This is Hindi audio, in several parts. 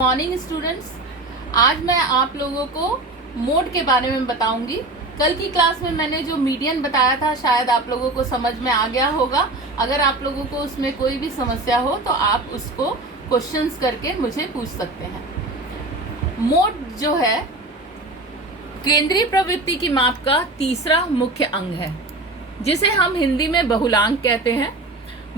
मॉर्निंग स्टूडेंट्स, आज मैं आप लोगों को मोड के बारे में बताऊंगी। कल की क्लास में मैंने जो मीडियन बताया था शायद आप लोगों को समझ में आ गया होगा। अगर आप लोगों को उसमें कोई भी समस्या हो तो आप उसको क्वेश्चंस करके मुझे पूछ सकते हैं। मोड जो है केंद्रीय प्रवृत्ति की माप का तीसरा मुख्य अंग है, जिसे हम हिंदी में बहुलांक कहते हैं।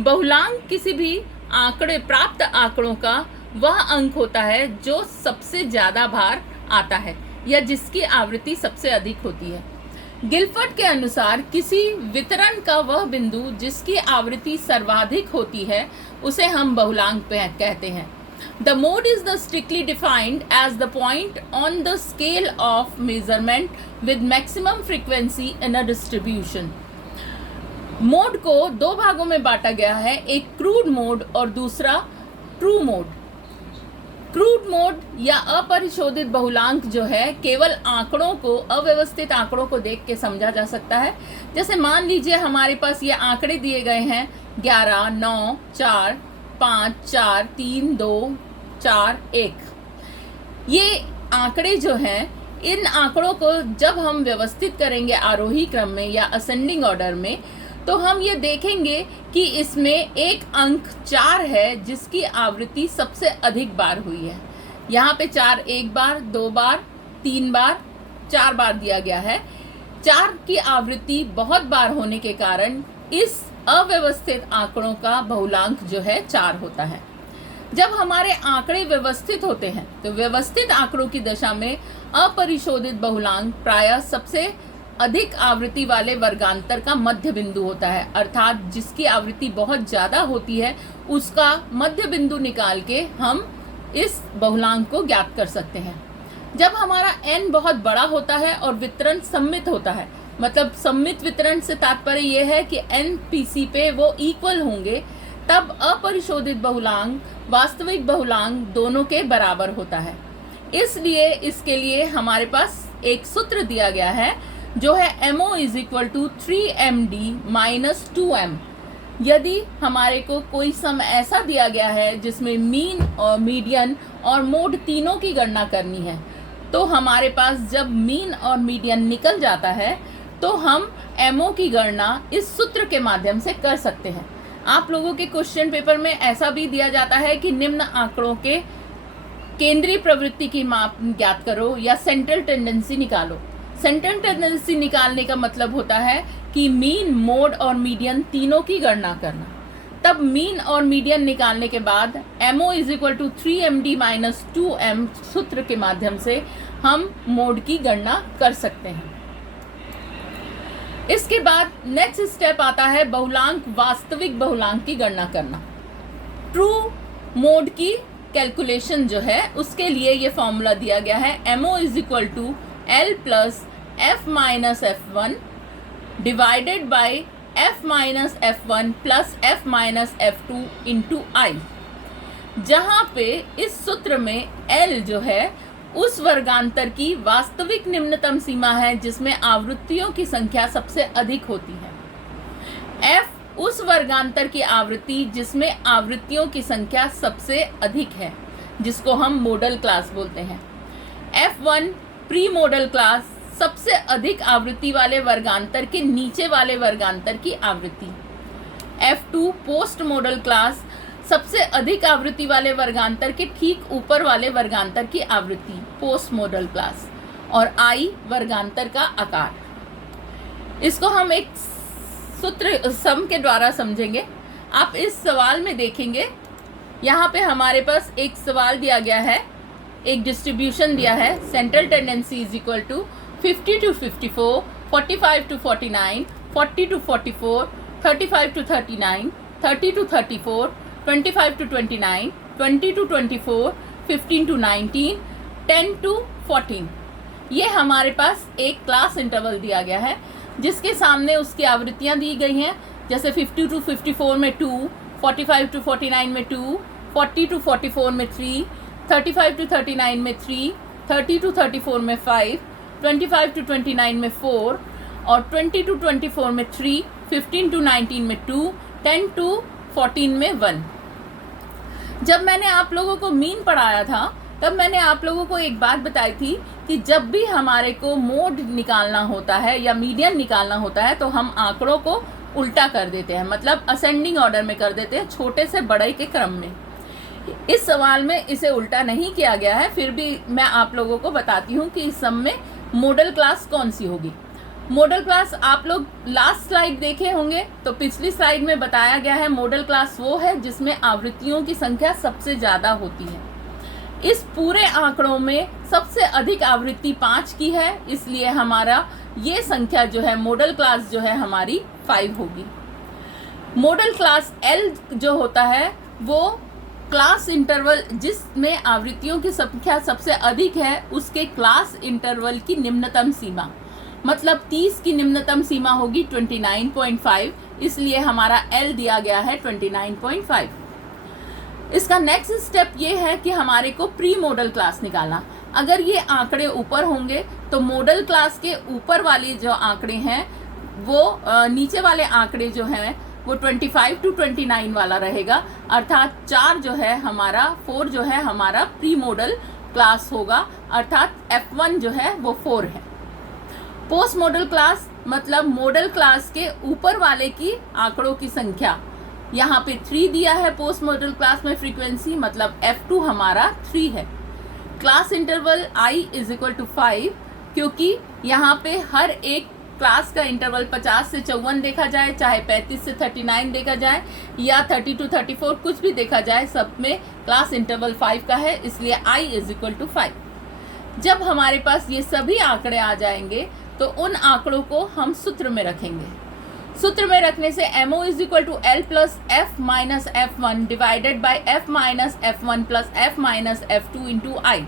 बहुलांक किसी भी प्राप्त आंकड़ों का वह अंक होता है जो सबसे ज्यादा बार आता है या जिसकी आवृत्ति सबसे अधिक होती है। गिलफर्ड के अनुसार किसी वितरण का वह बिंदु जिसकी आवृत्ति सर्वाधिक होती है उसे हम बहुलांक कहते हैं। The mode is the strictly defined as the point on the scale of measurement with maximum frequency in a distribution. Mode को दो भागों में बांटा गया है, एक क्रूड मोड और दूसरा ट्रू मोड। क्रूड मोड या अपरिशोधित बहुलांक जो है केवल आंकड़ों को, अव्यवस्थित आंकड़ों को देख के समझा जा सकता है। जैसे मान लीजिए हमारे पास ये आंकड़े दिए गए हैं 11, 9, 4, 5, 4, 3, 2, 4, 1। ये आंकड़े जो हैं, इन आंकड़ों को जब हम व्यवस्थित करेंगे आरोही क्रम में या असेंडिंग ऑर्डर में, तो हम ये देखेंगे कि इसमें एक अंक 4 है जिसकी आवृत्ति सबसे अधिक बार हुई है। यहाँ पे 4 एक बार, 2 बार, 3 बार, 4 बार दिया गया है। 4 की आवृत्ति बहुत बार होने के कारण इस अव्यवस्थित आंकड़ों का बहुलांक जो है 4 होता है। जब हमारे आंकड़े व्यवस्थित होते हैं तो व्यवस्थित आंकड़ों की दशा में अपरिशोधित बहुलांक प्रायः सबसे अधिक आवृत्ति वाले वर्गांतर का मध्य बिंदु होता है, अर्थात जिसकी आवृत्ति बहुत ज्यादा होती है उसका मध्य बिंदु निकाल के हम इस बहुलांक को ज्ञात कर सकते हैं। जब हमारा n बहुत बड़ा होता है और वितरण सम्मित होता है, मतलब सम्मित वितरण से तात्पर्य यह है कि n पीसी पे वो इक्वल होंगे, तब अपरिशोधित बहुलांक वास्तविक बहुलांक दोनों के बराबर होता है। इसलिए इसके लिए हमारे पास एक सूत्र दिया गया है जो है MO = 3MD - 2M। यदि हमारे को कोई सम ऐसा दिया गया है जिसमें मीन और मीडियन और मोड तीनों की गणना करनी है, तो हमारे पास जब मीन और मीडियन निकल जाता है तो हम MO की गणना इस सूत्र के माध्यम से कर सकते हैं। आप लोगों के क्वेश्चन पेपर में ऐसा भी दिया जाता है कि निम्न आंकड़ों के केंद्रीय प्रवृत्ति की माप ज्ञात करो या सेंट्रल टेंडेंसी निकालो। सेंट्रल टेंडेंसी निकालने का मतलब होता है कि मीन, मोड और मीडियन तीनों की गणना करना। तब मीन और मीडियन निकालने के बाद MO = 3MD - 2M सूत्र के माध्यम से हम मोड की गणना कर सकते हैं। इसके बाद नेक्स्ट स्टेप आता है बहुलांक, वास्तविक बहुलांक की गणना करना। ट्रू मोड की कैलकुलेशन जो है उसके लिए ये फॉर्मूला दिया गया है, MO = L + F - F1 divided by F - F1 plus F - F2 into I, जहाँ पे इस सूत्र में L जो है उस वर्गांतर की वास्तविक निम्नतम सीमा है जिसमें आवृत्तियों की संख्या सबसे अधिक होती है। F उस वर्गांतर की आवृत्ति जिसमें आवृत्तियों की संख्या सबसे अधिक है, जिसको हम मॉडल क्लास बोलते हैं। F1 प्री मॉडल क्लास सबसे अधिक आवृत्ति वाले वर्गांतर के नीचे वाले वर्गांतर की आवृत्ति। F2 पोस्ट मॉडल क्लास सबसे अधिक आवृत्ति वाले वर्गांतर के ठीक ऊपर वाले वर्गांतर की आवृत्ति, पोस्ट मॉडल क्लास। और I वर्गांतर का आकार। इसको हम एक सूत्र सम के द्वारा समझेंगे। आप इस सवाल में देखेंगे, यहाँ पे हमारे पास एक सवाल दिया गया है, एक डिस्ट्रीब्यूशन दिया है। Central tendency = 50 to 54, 45 to 49, 40 to 44, 35 to 39, 30 to 34, 25 to 29, 20 to 24, 15 to 19, 10 to 14। ये हमारे पास एक क्लास इंटरवल दिया गया है जिसके सामने उसकी आवृत्तियाँ दी गई हैं। जैसे 50 to 54 में 2, 45 to 49 में 2, 40 to 44 में 3, 35 to 39 में 3, 30 to 34 में 5, 25 to 29 में 4 और 20 to 24 में 3, 15 to 19 में 2, 10 to 14 में 1। जब मैंने आप लोगों को मीन पढ़ाया था तब मैंने आप लोगों को एक बात बताई थी कि जब भी हमारे को मोड निकालना होता है या मीडियन निकालना होता है तो हम आंकड़ों को उल्टा कर देते हैं, मतलब असेंडिंग ऑर्डर में कर देते हैं, छोटे से बड़े के क्रम में। इस सवाल में इसे उल्टा नहीं किया गया है, फिर भी मैं आप लोगों को बताती हूँ कि इस सम में मॉडल क्लास कौन सी होगी। मॉडल क्लास आप लोग लास्ट स्लाइड देखे होंगे, तो पिछली स्लाइड में बताया गया है मॉडल क्लास वो है जिसमें आवृत्तियों की संख्या सबसे ज़्यादा होती है। इस पूरे आंकड़ों में सबसे अधिक आवृत्ति 5 की है, इसलिए हमारा ये संख्या जो है मॉडल क्लास जो है हमारी 5 होगी। मॉडल क्लास L जो होता है वो क्लास इंटरवल जिसमें आवृत्तियों की संख्या सबसे अधिक है उसके क्लास इंटरवल की निम्नतम सीमा, मतलब 30 की निम्नतम सीमा होगी 29.5, इसलिए हमारा L दिया गया है 29.5। इसका नेक्स्ट स्टेप ये है कि हमारे को प्री मॉडल क्लास निकालना। अगर ये आंकड़े ऊपर होंगे तो मॉडल क्लास के ऊपर वाले जो आंकड़े हैं वो नीचे वाले आंकड़े जो हैं वो 25 to 29 वाला रहेगा, अर्थात 4 जो है हमारा 4 जो है हमारा प्री मॉडल क्लास होगा, अर्थात F1 जो है वो 4 है। पोस्ट मॉडल क्लास मतलब मॉडल क्लास के ऊपर वाले की आंकड़ों की संख्या, यहाँ पे 3 दिया है पोस्ट मॉडल क्लास में फ्रीक्वेंसी, मतलब F2 हमारा 3 है। Class interval I is equal to 5, क्योंकि यहाँ पे हर एक क्लास का इंटरवल 50 से 54 देखा जाए, चाहे 35 से 39 देखा जाए या 30 to 34 कुछ भी देखा जाए, सब में क्लास इंटरवल 5 का है, इसलिए I इज इक्वल टू 5। जब हमारे पास ये सभी आंकड़े आ जाएंगे तो उन आंकड़ों को हम सूत्र में रखेंगे। सूत्र में रखने से MO is equal to L plus F minus F1 divided by F minus F1 plus F minus F2 into I।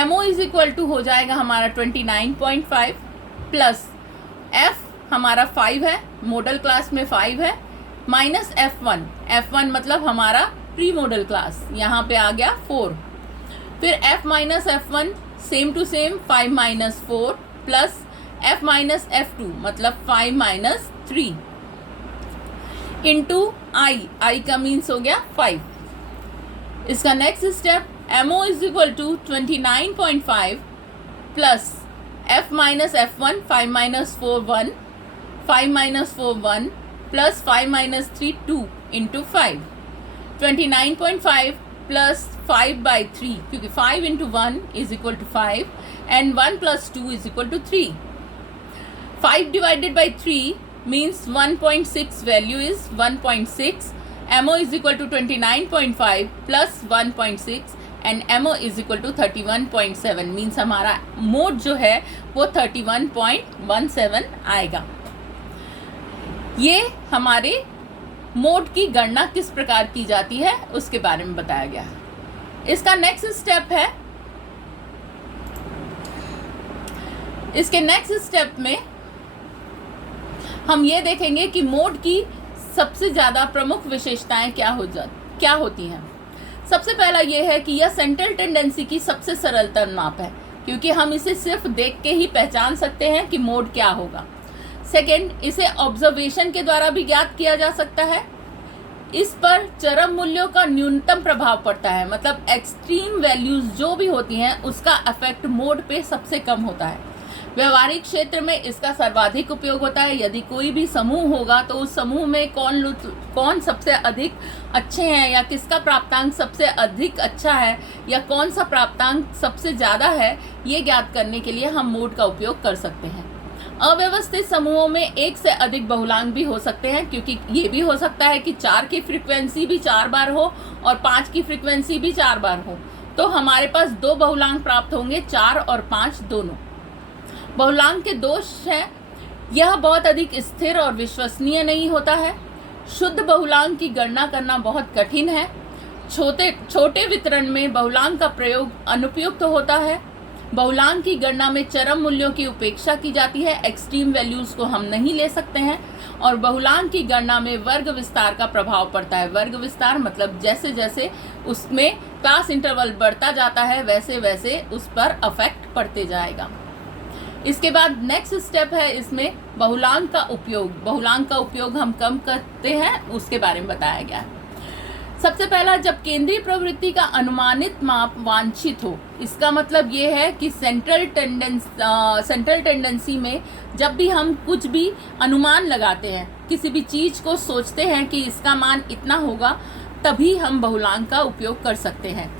MO is equal to हो जाएगा हमारा 29.5 प्लस F हमारा 5 है, मॉडल क्लास में 5 है, माइनस F1 मतलब हमारा प्री मॉडल क्लास, यहाँ पे आ गया 4, फिर F minus F1 same to same 5 minus 4 plus F minus F2 मतलब 5 माइनस 3 इंटू I का मीन्स हो गया 5। इसका next step MO is equal to 29.5 plus F minus F1 5 minus 4 1, 5 minus 4 1 plus 5 minus 3 2 into 5। 29.5 plus 5 by 3, क्योंकि 5 into 1 is equal to 5 and 1 plus 2 is equal to 3। 5 divided by 3 means 1.6, value is 1.6। MO is equal to 29.5 plus 1.6 and MO is equal to 31.7, means हमारा मोड जो है वो 31.17 आएगा। ये हमारे मोड की गणना किस प्रकार की जाती है उसके बारे में बताया गया है। इसका नेक्स्ट स्टेप है, इसके नेक्स्ट स्टेप में हम ये देखेंगे कि मोड की सबसे ज़्यादा प्रमुख विशेषताएं क्या होती हैं। सबसे पहला ये है कि यह सेंट्रल टेंडेंसी की सबसे सरलतम माप है, क्योंकि हम इसे सिर्फ देख के ही पहचान सकते हैं कि मोड क्या होगा। सेकंड, इसे ऑब्जर्वेशन के द्वारा भी ज्ञात किया जा सकता है। इस पर चरम मूल्यों का न्यूनतम प्रभाव पड़ता है, मतलब एक्सट्रीम वैल्यूज जो भी होती हैं उसका इफेक्ट मोड पे सबसे कम होता है। व्यवहारिक क्षेत्र में इसका सर्वाधिक उपयोग होता है। यदि कोई भी समूह होगा तो उस समूह में कौन सबसे अधिक अच्छे हैं या किसका प्राप्तांक सबसे अधिक अच्छा है या कौन सा प्राप्तांक सबसे ज़्यादा है, ये ज्ञात करने के लिए हम मोड का उपयोग कर सकते हैं। अव्यवस्थित समूहों में एक से अधिक बहुलांक भी हो सकते हैं, क्योंकि ये भी हो सकता है कि 4 की फ्रीक्वेंसी भी 4 बार हो और 5 की फ्रीक्वेंसी भी 4 बार हो, तो हमारे पास 2 बहुलांक प्राप्त होंगे, 4 और 5 दोनों। बहुलांक के दोष हैं, यह बहुत अधिक स्थिर और विश्वसनीय नहीं होता है। शुद्ध बहुलांक की गणना करना बहुत कठिन है। छोटे वितरण में बहुलांक का प्रयोग अनुपयुक्त होता है। बहुलांक की गणना में चरम मूल्यों की उपेक्षा की जाती है, एक्सट्रीम वैल्यूज को हम नहीं ले सकते हैं। और बहुलांक की गणना में वर्ग विस्तार का प्रभाव पड़ता है। वर्ग विस्तार मतलब जैसे जैसे उसमें क्लास इंटरवल बढ़ता जाता है वैसे वैसे उस पर अफेक्ट पड़ते जाएगा। इसके बाद नेक्स्ट स्टेप है इसमें बहुलांक का उपयोग। बहुलांक का उपयोग हम कम करते हैं, उसके बारे में बताया गया है। सबसे पहला, जब केंद्रीय प्रवृत्ति का अनुमानित माप वांछित हो, इसका मतलब ये है कि सेंट्रल टेंडेंसी में जब भी हम कुछ भी अनुमान लगाते हैं, किसी भी चीज को सोचते हैं कि इसका मान इतना होगा, तभी हम बहुलांक का उपयोग कर सकते हैं।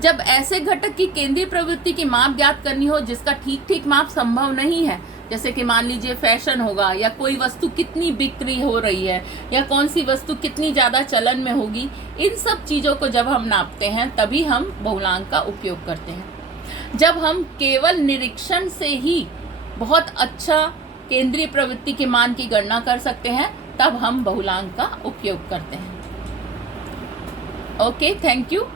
जब ऐसे घटक की केंद्रीय प्रवृत्ति की माप ज्ञात करनी हो जिसका ठीक माप संभव नहीं है, जैसे कि मान लीजिए फैशन होगा, या कोई वस्तु कितनी बिक्री हो रही है, या कौन सी वस्तु कितनी ज़्यादा चलन में होगी, इन सब चीज़ों को जब हम नापते हैं तभी हम बहुलांक का उपयोग करते हैं। जब हम केवल निरीक्षण से ही बहुत अच्छा केंद्रीय प्रवृत्ति के मान की गणना कर सकते हैं, तब हम बहुलांक का उपयोग करते हैं। Okay, thank you.